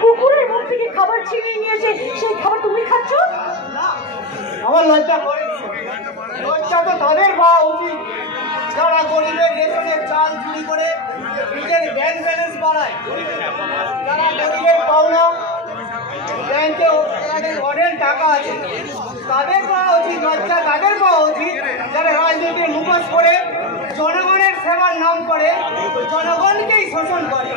কুকুরের মুখ থেকে খাবার ছিনিয়ে নিয়েছে, সেই খাবার তুমি খাচ্ছ? আমার লজ্জা করে। লজ্জা তো তাদের পাওয়া উচিত যারা গরিবের রেশনের চাল চুরি করে নিজের ব্যাংক ব্যালেন্স বাড়ায়, যারা গরিবের পাওনা ব্যাংকে তাদের অনেক টাকা আছে, তাদের পাওয়া উচিত লজ্জা, তাদের পাওয়া উচিত যারা রাজনীতির মুখোশ করে জনগণের সেবার নাম করে জনগণকেই শোষণ করে।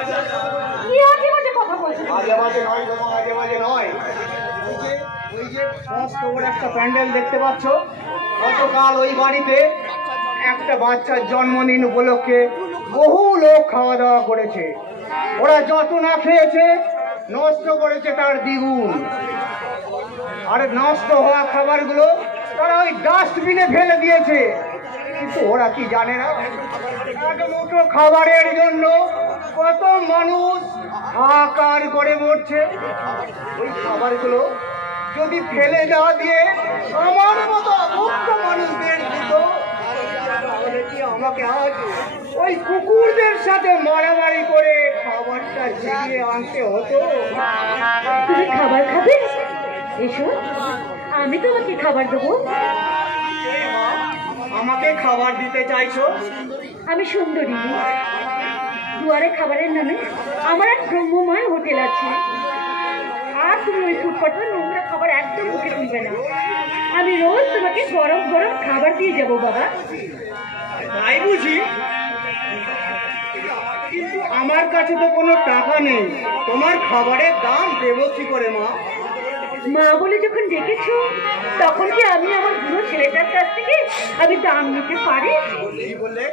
কি আজে বাজে কথা বলছো? মাঝে মাঝে নয় বাবা, মাঝে মাঝে নয়। ওই যে মস্ত বড় একটা প্যান্ডেল দেখতে পাচ্ছ, গতকাল ওই বাড়িতে একটা বাচ্চার জন্মদিন উপলক্ষে বহু লোক খাওয়া দাওয়া করেছে। ওরা যত না খেয়েছে নষ্ট করেছে তার দ্বিগুণ। আর নষ্ট হওয়া খাবারগুলো তারা ওই ডাস্টবিনে ফেলে দিয়েছে। কিন্তু ওরা কি জানে না এক মুঠো খাবারের জন্য কত মানুষ হাহাকার করে মরছে। ওই খাবারগুলো যদি ফেলে দেওয়া দিয়ে আমার মতো অভুক্ত মানুষদের দিত, তাহলে কি আমাকে আজ ওই কুকুরদের সাথে মারামারি করে খাবারটা ছিনিয়ে আনতে হতো? তুমি খাবার খাবে? এসো, আমি তোমাকে খাবার দেবো। আমাকে খাবার দিতে চাইছো? আমি সুন্দরী। দুয়ারে খাবারের নামে আমার এক ভ্রাম্যমান হোটেল আছে। আর তুমি ওই ফুটপাতের নোংরা খাবার একদম মুখে তুলবে না। আমি রোজ তোমাকে গরম গরম খাবার দিয়ে যাবো বাবা। তাই বুঝি? কিন্তু আমার কাছে তো কোনো টাকা নেই, তোমার খাবারের দাম দেবো কি করে মা? মা বলে যখন ডেকেছো, তখন কি আমি আমার বুড়ো ছেলেটার কাছ থেকে আমি দাম নিতে পারি? কি বললে?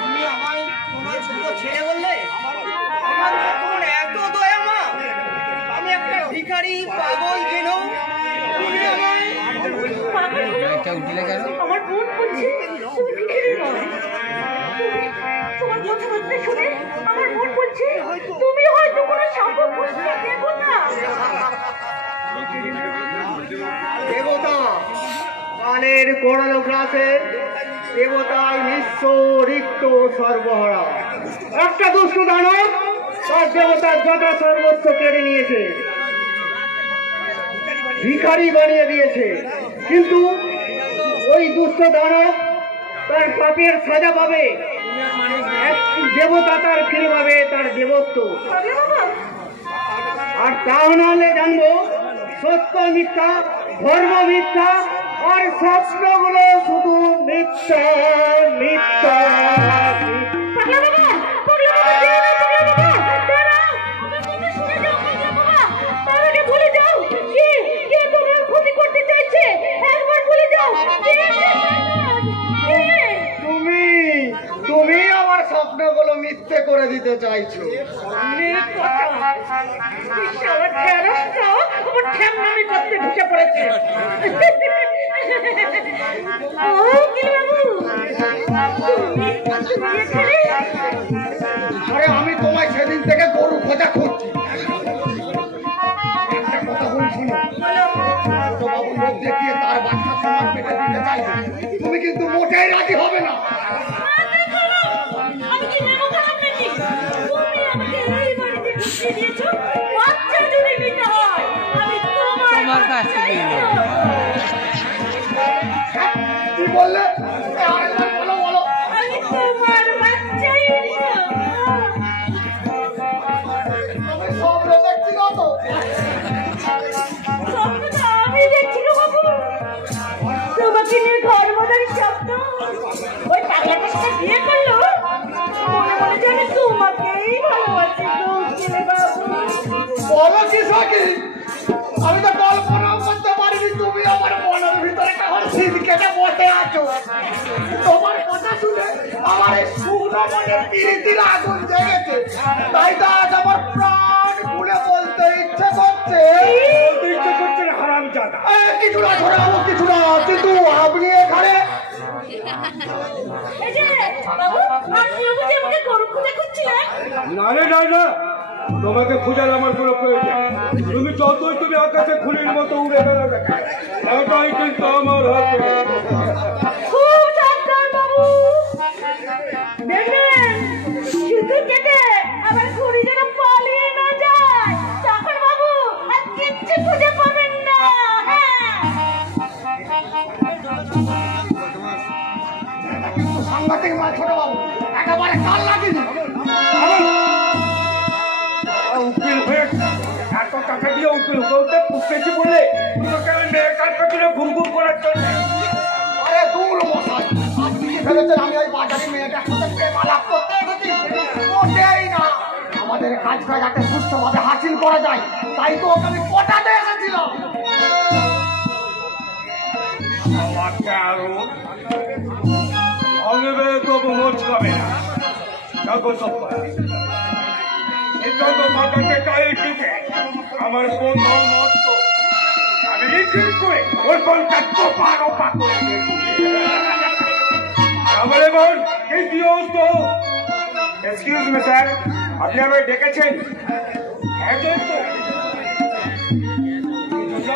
তুমি আমায় তোমার বুড়ো ছেলে বললে? আমার তোমার এত দয়া মা? আমি একটা ভিখারি পাগল যেন তুমি আমায় আমার বোন বলছে তুমি ভিখারি নয়। তোমার কথাবার্তা শুনে আমার বোন বলছে তুমি হয়তো কোনো সাপোর্ট করতে দেবো না। দেবতা কালের কোড়ালো গ্রাসে দেবতায় নিঃস্ব রিক্ত সর্বহারা একটা দুষ্ট দানব তার দেবতার যথা সর্বস্ব কেড়ে নিয়েছে, ভিখারি বানিয়ে দিয়েছে। কিন্তু ওই দুষ্ট দানব তার পাপের সাজা পাবে, এক দেবতা তার ফিরে পাবে তার দেবত্ব। আর তা নাহলে জানবো সত্য মিথ্যা, ধর্ম মিথ্যা, আর স্বপ্নগুলো শুধু মিথ্যা মিথ্যা। তুমি আমার স্বপ্নগুলো মিথ্যে করে দিতে চাইছো। করতে ঢুকে পড়েছে। আরে আমি তোমায় সেদিন থেকে গরু খোঁজা করছি। একটা কথা বলি শোনো, বাবুর লোক দেখিয়ে তার বাচ্চা সমাজ পেটে দিতে চাইছে, তুমি কিন্তু মোটেই রাজি হবে না। কি বললে? বলো স্বপ্ন ব্যক্তিগত আমি দেখছি বাবু তোমাকে নিয়ে ঘর বাঁধার স্বপ্ন। ওই পাগলাটার সাথে বিয়ে করলো, মনে মনে জানে তোমাকেই ভালোবাসি। বলো কি সাকি? আমি তো কল্পনাও করতে পারিনি তুমি আমার মনের ভিতরে কেমন শীত কেটে বসে আছো। তোমার কথা শুনে আমার এই শুকনো মনের পিরিতির আগুন জেগেছে, তাই তো আজ আমার প্রাণ খুলে বলতে ইচ্ছে করছে। হারামজাদা কিছু না ধরাবো, কিছু না, কিন্তু আপনি এখানে না রে না, তোমাকে খোঁজার আমার কোনো প্রয়োজন। তুমি যতই তুমি আকাশে খুলির মতো উড়ে বেড়াবে, এটাই কিন্তু আমার হাতে। দেখবেন শুধু কেটে আবার ঘুরি যেন পালিয়ে না দুটোতে পুষতেছি বলে তোকে আমি মেয়েটার পেছনে ঘুরঘুর করার জন্য। আরে দূর মশাই, আপনি কি ভেবেছেন আমি ওই বাজারে মেয়েটার সাথে প্রেম আলাপ করতে এসেছি? মোটেই না। আমাদের কাজটা যাতে সুস্থভাবে হাসিল করা যায়, তাই তো ওকে আমি পটাতে এসেছিলাম। আমাকে আরো অনেবে তবু মোচ খাবে না। দেখো সব এটা তো মাথাকে টাইট দিতে আমার বন্ধু মস্ত আমি রিচিং করে ওর বলটা তোপার ওপা করে দিয়েছি। আমারে বল কি দিওস তো? এক্সকিউজ মি স্যার, আপনি আমায় ডেকেছেন? হ্যাঁ তো,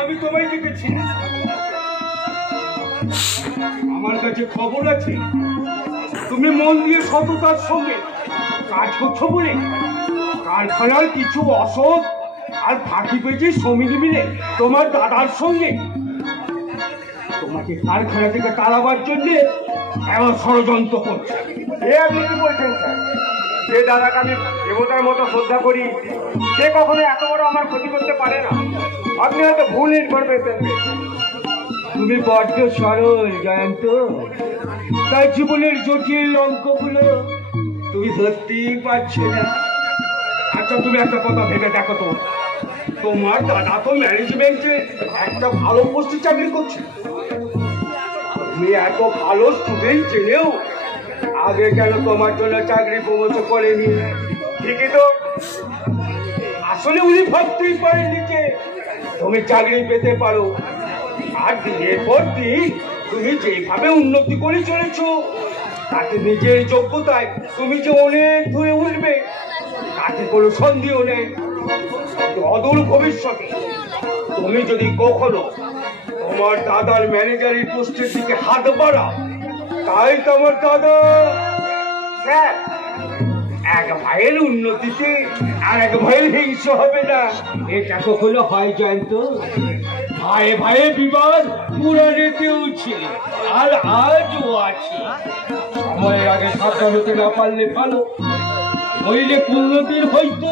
আমি তোমায় ডেকেছি। আমার কাছে খবর আছে তুমি মন দিয়ে সততার সঙ্গে কাজ করছো বলে কারখানার কিছু অসৎ আর ফাঁকি পেয়েছি শ্রমিক মিলে তোমার দাদার সঙ্গে তোমাকে কারখানা থেকে তাড়াবার জন্য এমন ষড়যন্ত্র করছে। এ আপনি কি বলছেন স্যার? যে দাদাকে আমি দেবতার মতো শ্রদ্ধা করি সে কখনো এত বড় আমার ক্ষতি করতে পারে না। আপনি হয়তো ভুল ইনফরমেশন পেয়েছেন। তুমি বড্ড সরল জয়ন্ত, তার জীবনের জটিল অঙ্কগুলো তুমি ধরতেই পারছো না। আচ্ছা তুমি একটা কথা ভেবে দেখো তো, তোমার দাদা তো ম্যানেজমেন্টে একটা ভালো পোস্টে চাকরি করছে। তুমি এত ভালো স্টুডেন্ট জেনেও আগে কেন তোমার জন্য চাকরি প্রমোশন করেনি? ঠিকই তো, আসলে উনি ভাবতেই পারেননি যে তুমি চাকরি পেতে পারো। আর দিনের পর দিন তুমি যেভাবে উন্নতি করে চলেছো তাতে নিজের যোগ্যতায় তুমি যে অনেক দূরে উঠবে তাতে কোনো সন্দেহ নেই। অদূর ভবিষ্যতে তুমি যদি কখনো তোমার দাদার ম্যানেজারের পোস্টের দিকে হাত বাড়াও, তাই তোমার দাদা স্যার এক ভাইয়ের উন্নতিতে আর এক ভাইয়ের হিংস হবে না, এটা কখনো হয় জয়ন্ত? ভাইয়ে ভাইয়ে বিবাদ পুরাণেতেও ছিল আর আজও আছে। সময়ের আগে সাবধান হতে না পারলে ভালো, নইলে উন্নতির হয়তো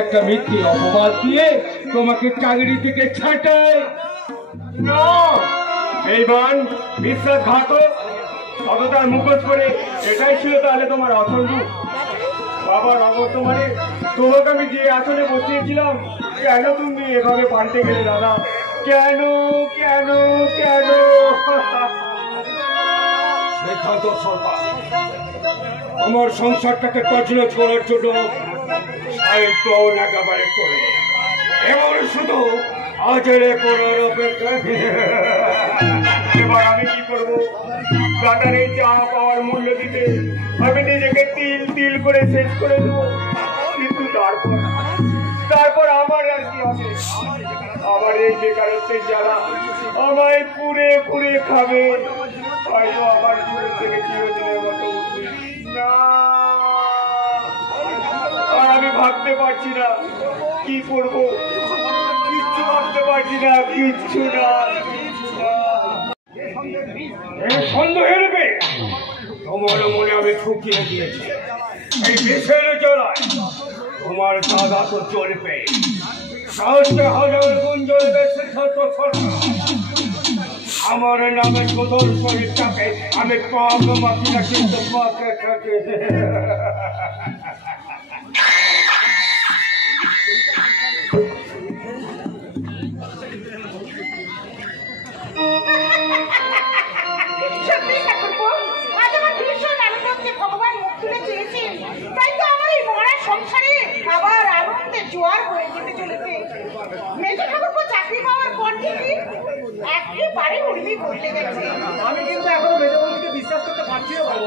একটা মিথ্যে অপবাদ দিয়ে তোমাকে চাকরি থেকে ছাঁটায়। বেঈমান, বিশ্বাসঘাতক, সততার মুখোশ করে এটাই ছিল তাহলে তোমার আসল রূপ। বাবার অবর্তমানে তোমাকে আমি যে আসলে বসিয়েছিলাম, কেন তুমি এভাবে পাল্টে গেলে দাদা? কেন কেন কেন? সিদ্ধান্ত সরকার আমার সংসারটাকে তছনছ করার জন্য সাহিত্য একেবারে করে এবার শুধু আজের করার অপেক্ষা। এবার আমি কি করবো? দাদারে চা পাওয়ার মূল্য দিতে আমি নিজেকে তিল তিল করে শেষ করে দেবো, কিন্তু তারপর আমার আর কি হবে? আমার এই বেকারত্বের জ্বালা আমায় পুড়ে পুড়ে খাবে, হয়তো আমার পুরে থেকে চিরদিনের মতো না। আর আমি ভাবতে পারছি না কি করবো, কিচ্ছু ভাবতে পারছি না, কিচ্ছু না। সন্দেহের মেয়ে তোমার মনে আমি ঠুকিয়ে দিয়েছি। এই দেশের জলায় তোমার দাদা তো চলবে, সাহসে হাজার গুণ জ্বলবে সিদ্ধার্থ সরকার। আমার নামে প্রদর্শনের চাপে আমি পাপ মাফি না, কিন্তু পাপে থাকে। ভগবান মুখ তুলে চেয়েছেন, তাই তো আমার এই মরার সংসারে আবার আনন্দের জোয়ার হয়ে যেতে চলেছে। মেজর ঠাকুর চাকরি পাওয়ার পর থেকে একেবারে উর্মি বদলে গেছে। আমি কিন্তু এখনো মেজবাবুকে বিশ্বাস করতে পারছি না। বাবু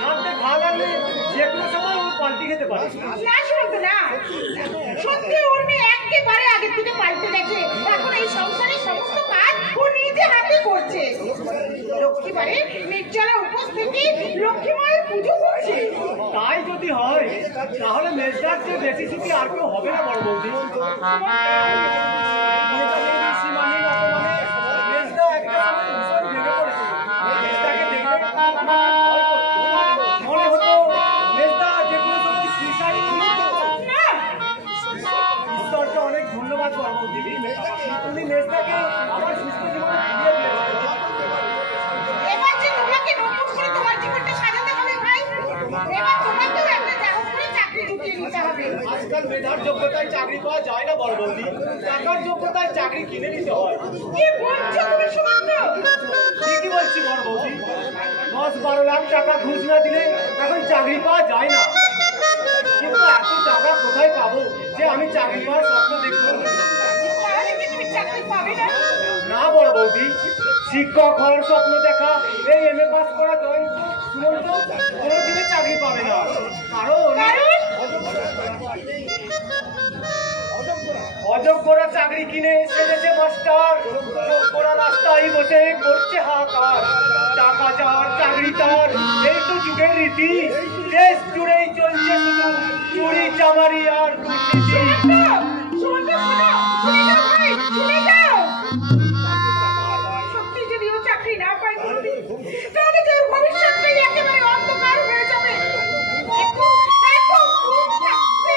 সামনে ভাগ লাগলে যে কোনো সময় ও পাল্টি খেতে পারে। না শুনতো না, সত্যি উর্মি একেবারে আগের থেকে পাল্টে গেছে। এখন এই সংসারের সমস্ত কাজ ও নিজে হাতে করছে। লক্ষ্মীবারে নির্জলা উপোস থেকে লক্ষ্মী মায়ের পুজো করছে। তাই যদি হয় তাহলে মেজদার চেয়ে বেশি সুখী আর কেউ হবে না বড় বৌদি। অনেক ধন্যবাদ তুমি মেজদাকে আমার সুস্থ জীবনে ফিরিয়ে দিয়েছো। এবার যে তোমাকে নতুন করে তোমার জীবনটা সাজাতে হবে ভাই, এবার তোমাকেও একটা জায়গা করে চাকরি ঢুকিয়ে নিতে হবে। আজকাল মেধার যোগ্যতায় চাকরি পাওয়া যায় না বড় বৌদি, টাকার যোগ্যতায় চাকরি কিনে নিতে হয়। কি বলছো তুমি সুমন্ত? ঠিকই বলছি বড় বৌদি, 10-12 লাখ টাকা ঘুষ না দিলে এখন চাকরি পাওয়া যায় না। কিন্তু এত টাকা কোথায় পাবো যে আমি চাকরি পাওয়ার স্বপ্ন দেখবো? তাহলে কি তুমি চাকরি পাবে না? না বড় বৌদি, শিক্ষক হওয়ার স্বপ্ন দেখা এই এমএ পাস করা জয়েন সুমন্ত কোনোদিনই চাকরি পাবে না। কারণ অযোগ্যরা চাকরি কিনে সেজেছে মাস্টার, যোগ্যরা রাস্তায় বসে করছে হাহাকার। টাকা চার চাকরি চার, এই তো যুগের রীতি। দেশ জুড়েই চলছে শুধু চুরি চামারি আর দুর্নীতি। সুমন্ত শোনো, শুনে যাও ভাই, শুনে যাও। সত্যি যদি ও চাকরি না পায় কোনোদিন, তাহলে তো ওর ভবিষ্যৎটাই একেবারে অন্ধকার হয়ে যাবে। একদম খুব থাকবে।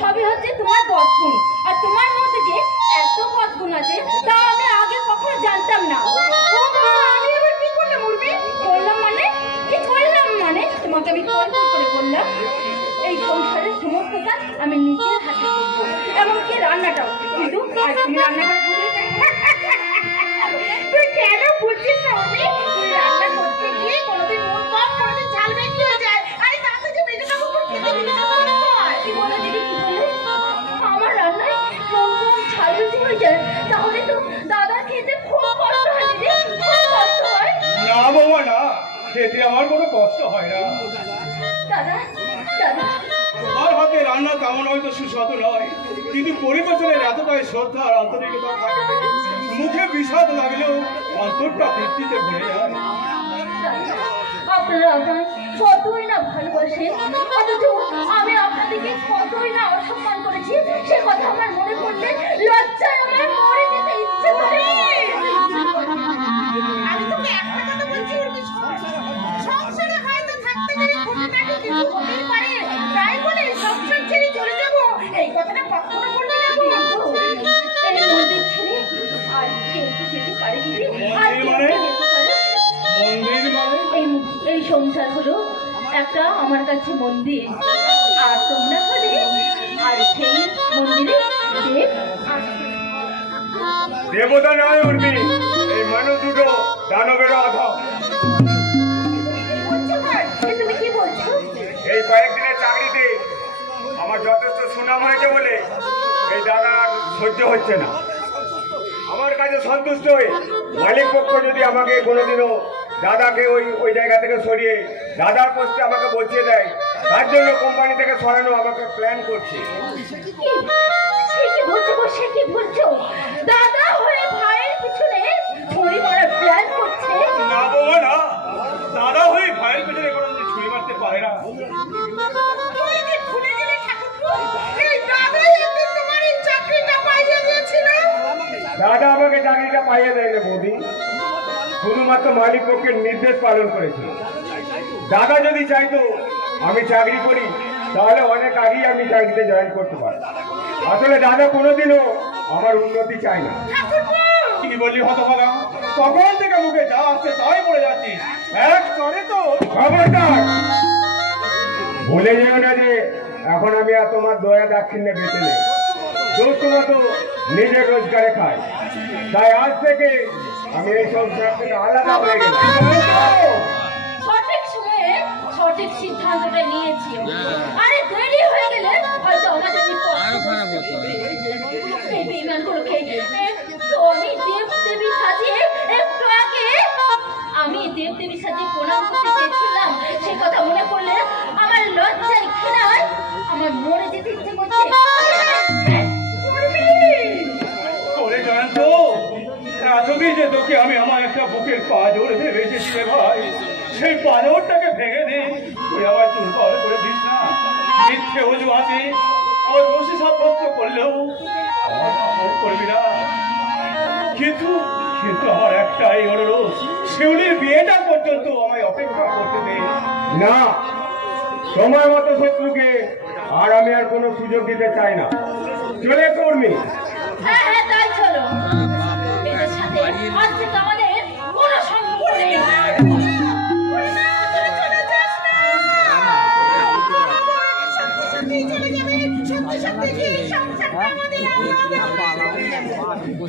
সবই হচ্ছে তোমার বদগুণ, আর তোমার মধ্যে যে এত বদগুণ আছে তা আমি আগে কখনো জানতাম না। ও বাবা, আমি এবার কি করলাম উর্মি? বললাম মানে কি করলাম মানে তোমাকে আমি কল করে বললাম এই সংসারের সমস্ত কাজ আমি নিজের হাতে করবো, এমনকি রান্নাটাও। কিন্তু আজ তুমি রান্না করে ঢুকলে তুই কেন বুঝছিস না উর্মি? তুই রান্না করতে গিয়ে কোনোদিন নুন কম, কোনোদিন ঝাল বেশি হয়ে যায়। আরে তাতে যে মেজবাবু খুব খেতে দিতে হয়। কি বলে দিদি, কি বলে? আমার রান্নায় নুন কম ঝাল বেশি হয়ে যায়, তাহলে তো দাদার খেতে খুব কষ্ট হয় দিদি, খুব কষ্ট হয়। না বাবা না, খেতে আমার কোনো কষ্ট হয় না। দাদা দাদা তোমার হাতে রান্না তেমন হয়তো সুস্বাদু নয়, কিন্তু পরিবেশনের এতটাই শ্রদ্ধা আর আন্তরিকতা থাকে, মুখে বিষাদ লাগলেও অন্তরটা তৃপ্তিতে ভরে যায়। আপনারা আমায় কতই না ভালোবাসেন, অথচ আমি আপনাদেরকে কতই না অসম্মান করেছি, সে কথা আমার মনে পড়লে লজ্জায় আমার মরে যেতে ইচ্ছে করে। আমি তোকে একটা কথা বলছি উর্মি, সংসারে হয়তো থাকতে গেলে খুঁটিনাটি কিছু হতেই পারে, তাই বলে সংসার ছেড়ে চলে যাবো এই কথাটা কখনো বলবি না গো। এই মন্দির ছেড়ে আর কেউ কি যেতে পারে দিদি? আর কেউ কি যেতে পারে? মন্দির মানে এই সংসার হলো একটা আমার কাছে মন্দির, আর তোমরা হলে আর সেই মন্দিরে দেব দেবতা নয় উর্মি, এই মানুষ দুটো দানবের অধম। তুমি কি বলছো? এই কয়েকদিনের চাকরিতে আমার যথেষ্ট সুনাম হয়েছে বলে এই দাদা আর সহ্য হচ্ছে না। আমার কাছে সন্তুষ্ট হয়ে মালিক পক্ষ যদি আমাকে কোনোদিনও দাদাকে ওই জায়গা থেকে সরিয়ে দাদার পোস্টে আমাকে বসিয়ে দেয়, তার জন্য কোম্পানি থেকে সরানো আমাকে প্ল্যান করছে। সে কি বলছো গো, সে কি বলছো? দাদা হয়ে ভাইয়ের পিছনে ছুরি মারার প্ল্যান করছে? না বাবা না, দাদা হয়ে ভাইয়ের পেছনে কোনোদিন ছুরি মারতে পারে না। তুমি যে ভুলে গেলে ঠাকুরপো, এই দাদাই একদিন তোমার এই চাকরিটা পাইয়ে দিয়েছিল। দাদা আমাকে চাকরিটা পাইয়ে দেয় না বৌদি, শুধুমাত্র মালিক পক্ষের নির্দেশ পালন করেছিল। দাদা যদি চাইতো আমি চাকরি করি, তাহলে অনেক আগেই আমি চাকরিতে জয়েন করতে পারি। আসলে দাদা কোনোদিনও আমার উন্নতি চায় না। কি বললি হতভাগা, তখন থেকে মুখে যা আসছে তাই পড়ে যাচ্ছিস। এক করে তো খবরদার, ভুলে যেও না যে এখন আমি আর তোমার দয়া দাক্ষিণ্যে বেঁচে নেই। দোস্ত মতো নিজের রোজগারে খাই, তাই আজ থেকে আমি এই সংসার থেকে আলাদা হয়ে গেলাম। সঠিক সময়ে সঠিক সিদ্ধান্তটা নিয়েছি। আরে দেরি হয়ে গেলে হয়তো আমাদের এই বেঈমানগুলোকে তো আমি দেবদেবী সাজিয়ে একটু আগে আমি দেবদেবী সাজিয়ে প্রণাম করতে চেয়েছিলাম, সে কথা মনে পড়লে আমার লজ্জায় ঘৃণায় আমার মরে যেতে ইচ্ছে করছে। তোরে জয়ন্ত, এতদিন যে তোকে আমি আমার একটা বুকের পাঁজর ভেবে এসেছি রে ভাই, সেই পাঁজরটাকে ভেঙে দে, তুই আবার দুর্বল করে দিস না। মিথ্যে অজুহাতে আমার দোষী সাব্যস্ত করলেও আমার করবি না। কিন্তু আমার একটাই অনুরোধ, শিউলির বিয়েটা পর্যন্ত আমায় অপেক্ষা করতে দে। না, সময় মতো শত্রুকে আর আমি আর কোনো সুযোগ দিতে চাই না। চলে কর্মী। হ্যাঁ হ্যাঁ তাই চলো। এদের সাথে আজ থেকে আমাদের কোনো সম্পর্ক নেই।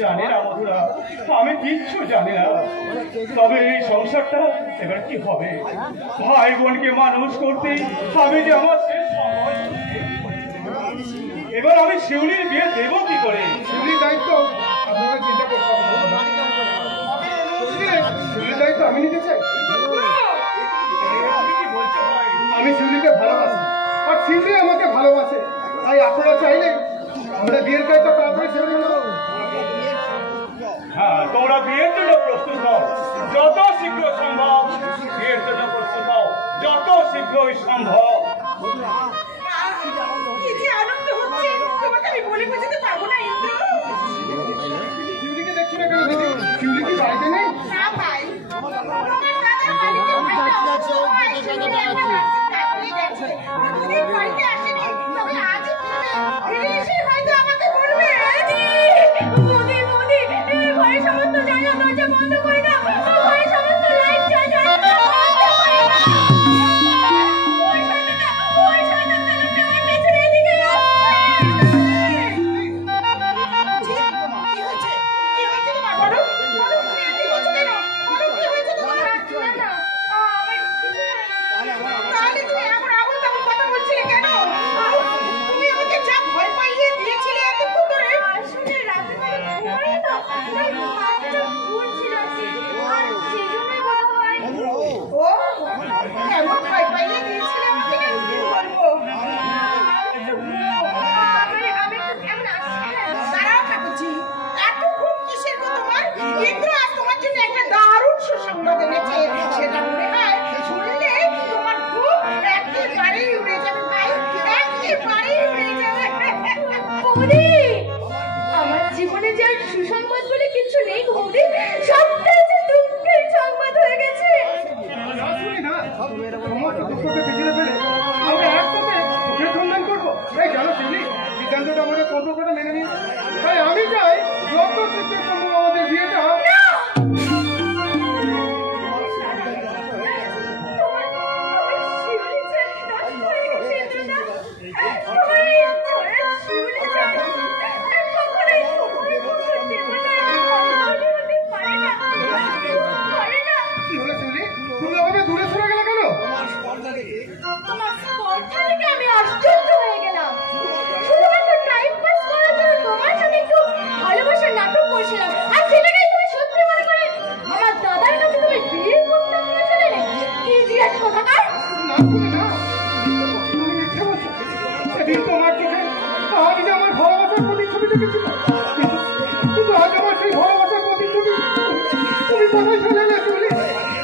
জানি না বন্ধুরা, আমি কিচ্ছু জানি না। তবে এই সংসারটা এবার কি হবে? ভাই বোনকে মানুষ করতে আমি যে আমার শেষ সময়, এবার আমি শিউলির বিয়ে দেবো কি করে? শিউলির দায়িত্ব আপনাকে চিন্তা করতে হবে না। শিউলির দায়িত্ব আমি নিতে চাই। তুমি কি বলছো ভাই? আমি শিউলিকে ভালোবাসি আর শিউলি আমাকে ভালোবাসে। তাই আপনারা চাইলে আমরা বিয়ের কাজটা তাড়াতাড়ি ছেড়ে দেবো। হ্যাঁ, তোমরা বিয়ের জন্য প্রস্তুত হও, যত শীঘ্র সম্ভব বিয়ের জন্য প্রস্তুত হও, যত শীঘ্রই সম্ভব। কি যে আনন্দ হচ্ছে তোমাকে আমি বলে বোঝাতে পারবো না ইন্দ্র। শিউলিকে দেখছি না কেন দিদি? শিউলি কি বাড়িতে নেই? না ভাই, তোমার দাদা মালিকের ভাইটা সবাই শিউলিকে একটা রাস্তায় কাটিয়ে গেছে। দুদিন বাড়িতে আসেনি, তবে আজ ফিরে এসে হয়তো আমাকে বলবে, মোদি মোদি ঘরের সমস্ত জানলা দরজা বন্ধ করে দাও, ঘরের সমস্ত লাইট জ্বালিয়ে দাও, ওই শয়তানটা আমার পেছনে এদিকে আমার জীবনে যে আর সুসংবাদ বলে কিছু নেই বৌদি, সবটাই যে দুঃখের সংবাদ হয়ে গেছে। না শুনি না, সমস্ত দুঃখকে পিছিয়ে ফেলে আমরা একসাথে সুখের সন্ধান করবো। এই জানো শিউলি, সিদ্ধান্তটা আমাদের কৌতুকটা মেনে নিয়ে, তাই আমি চাই যত শীঘ্র সম্ভব আমাদের বিয়েটা। কি হলো শিউলি, তুমি আমাকে দূরে সরে গেলে কেন? তোমার স্পর্ধা দেখে আমি আশ্চর্য হয়ে গেলাম। শুধুমাত্র টাইম পাস করার জন্য তোমার সাথে একটু ভালোবাসার নাটক করছিলাম, আর সেটাকেই তুমি সত্যি মনে করে আমার দাদার কাছে তুমি বিয়ের প্রস্তাব নিয়ে চলে এলে। ইডিয়েট কোথাকার! না শুনি না, তুমি মিথ্যে বলছো। সেদিন তোমার চোখে আমি যে আমার ভালোবাসার প্রতিচ্ছবি দেখেছিল, কিন্তু আজ আমার সেই ভালোবাসার প্রতিচ্ছবি তুমি কোথায় চলে এলে শিউলি?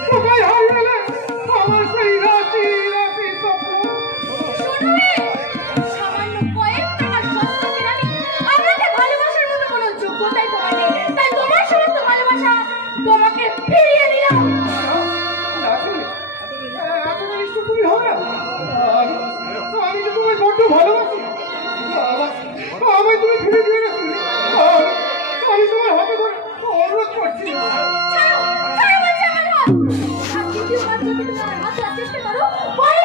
কোথায় হারিয়ে গেলে আমার সেই রাশি রাশি স্বপ্ন? শোনো রে, সামান্য কয়েক টাকার সস্তা কেরানি আমাকে ভালোবাসার মতো কোনো যোগ্যতাই তোমার নেই, তাই তোমার সমস্ত ভালোবাসা তোমাকে ফিরিয়ে দিলাম। না শিউলি, এতটা নিষ্ঠুর তুমি হবে না। আমি যে তোমায় বড্ড ভালোবাসি। আমায় তুমি ফিরে দিয়ে না শিউলি। আমি তোমার হাতে ধরে অনুরোধ করছি। ছাড়ো, ছাড়ো বলছি আমার হাত। আর দ্বিতীয়বার যদি তুমি আমার হাত ধরার চেষ্টা করো, পরে